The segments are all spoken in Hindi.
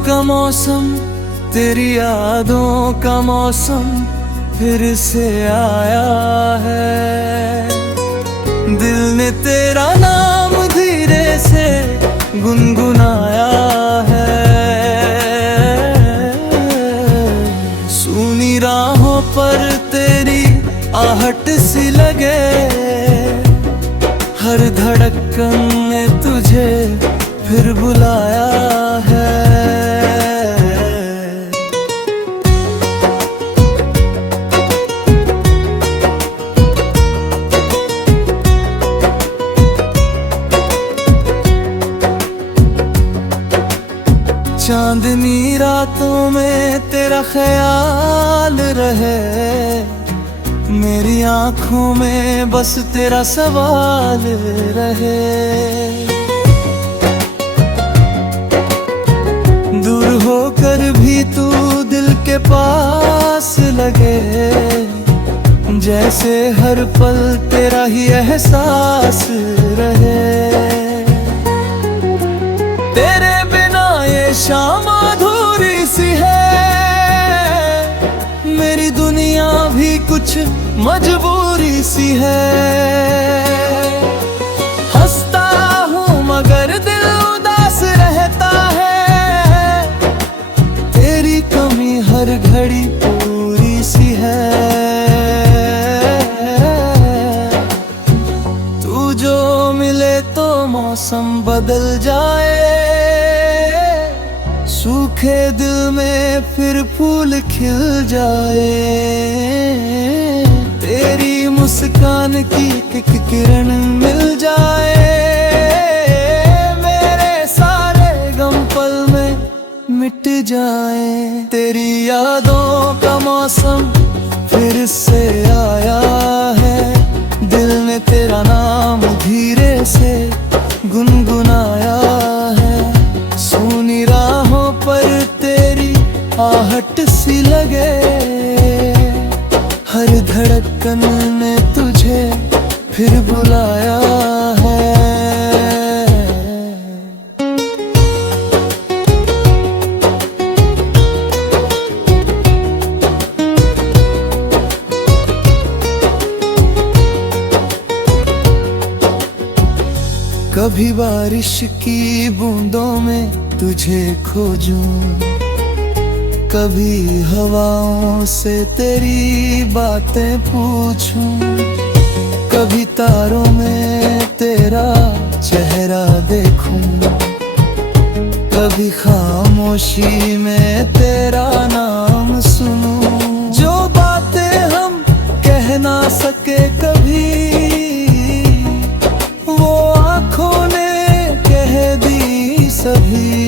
का मौसम, तेरी यादों का मौसम फिर से आया है। दिल ने तेरा नाम धीरे से गुनगुनाया है। सूनी राहों पर तेरी आहट सी लगे, हर धड़कन ने तुझे फिर बुलाया है। चांदनी रातों में तेरा ख्याल रहे, मेरी आँखों में बस तेरा सवाल रहे। दूर होकर भी तू दिल के पास लगे, जैसे हर पल तेरा ही एहसास रहे। तेरे बिना ये शाम अधूरी सी है, मेरी दुनिया भी कुछ मजबूरी सी है। हंसता हूँ मगर दिल उदास रहता है, तेरी कमी हर घड़ी पूरी सी है। तू जो मिले तो मौसम बदल जाए, सूखे दिल में फिर फूल खिल जाए। तेरी मुस्कान की एक किरण मिल जाए, मेरे सारे गम पल में मिट जाए। तेरी यादों का मौसम फिर से आया है। दिल ने तेरा नाम धीरे से गुनगुनाया है। सूनी राहों पर तेरी आहट सी लगे, हर धड़कन ने तुझे फिर बुलाया है। कभी बारिश की बूंदों में तुझे खोजूं, कभी हवाओं से तेरी बातें पूछूं, कभी तारों में तेरा चेहरा देखूं, कभी खामोशी में तेरा नाम सुनूं। जो बातें हम कह ना सके कभी, वो आँखों ने कह दी सभी।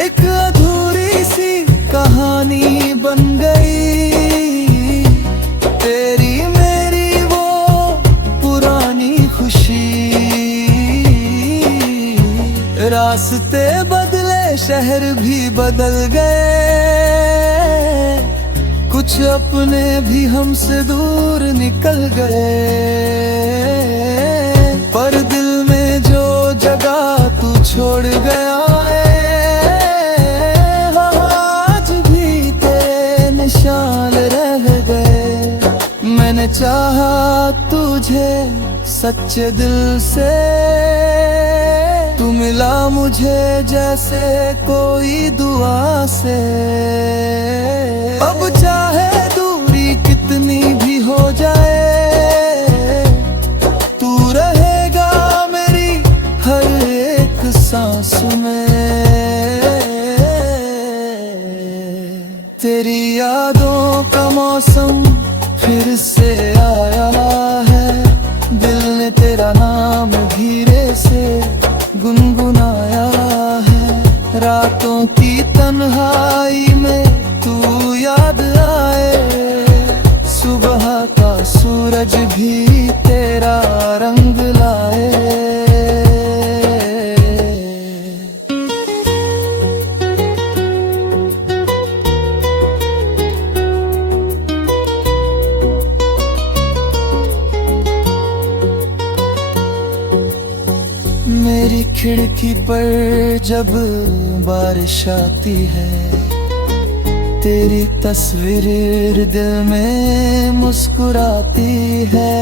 एक अधूरी सी कहानी बन गई, तेरी मेरी वो पुरानी खुशी। रास्ते बदले शहर भी बदल गए, कुछ अपने भी हमसे दूर निकल गए। पर दिल में जो जगह तू छोड़ गया है, आज भी तेरे निशान रह गए। मैंने चाहा तुझे सच्चे दिल से, तू मिला मुझे जैसे कोई दुआ से। अब चाहे दूरी कितनी भी हो जाए, तू रहेगा मेरी हर एक सांस में। तेरी यादों का मौसम फिर से आया है। दिल ने तेरा नाम धीरे से गुनगुनाया है। रातों की तन्हाई में तू याद आए, सुबह का सूरज भी तेरा रंग लाए। मेरी खिड़की फीकी पर जब बारिश आती है, तेरी तस्वीर दिल में मुस्कुराती है।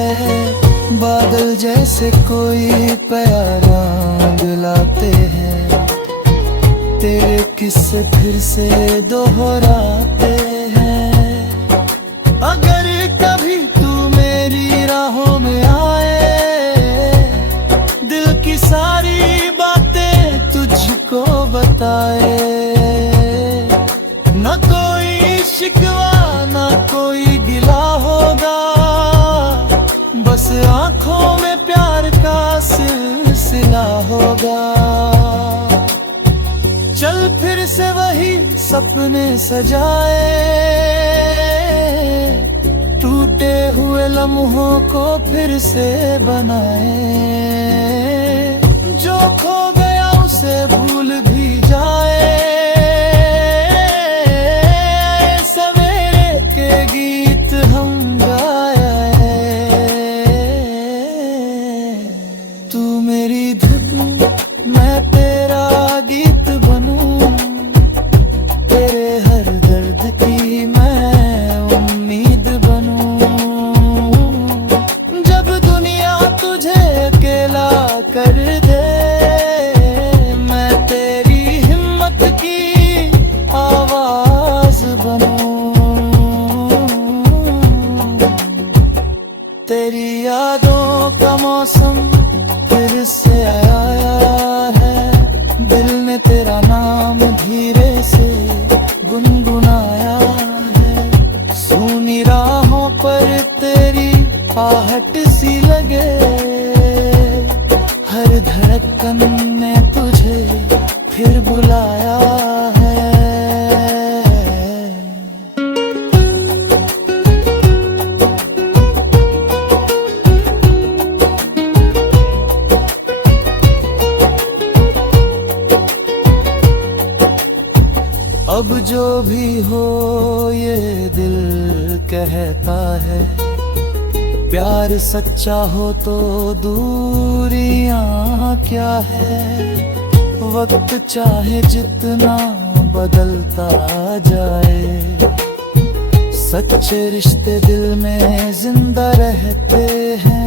बादल जैसे कोई प्यारा दिलाते हैं, तेरे किस्से फिर से दोहराते हैं। अगर कभी तू मेरी राहों में आए, दिल की सारी बातें तुझको बताए। न कोई शिकवा न कोई गिला होगा, बस आंखों में प्यार का सिलसिला होगा। चल फिर से वही सपने सजाए, टूटे हुए लम्हों को फिर से बनाए। जो खो गया उसे भूल भी जाए, सवेरे के गीत हम गाए। तू मेरी धुन मैं तेरा गीत बनूं, तेरे हर दर्द की मैं उम्मीद बनूं। जब दुनिया तुझे अकेला कर दे, मैं तेरी हिम्मत की आवाज बनूं। तेरी यादों का मौसम फिर से आया है, दिल ने तेरा नाम धीरे से गुनगुनाया है। सूनी राहों पर तेरी आहट सी लगे, हर धड़कन ने तुझे फिर बुलाया है। अब जो भी हो ये दिल कहता है, प्यार सच्चा हो तो दूरियां क्या है। वक्त चाहे जितना बदलता जाए, सच्चे रिश्ते दिल में जिंदा रहते हैं।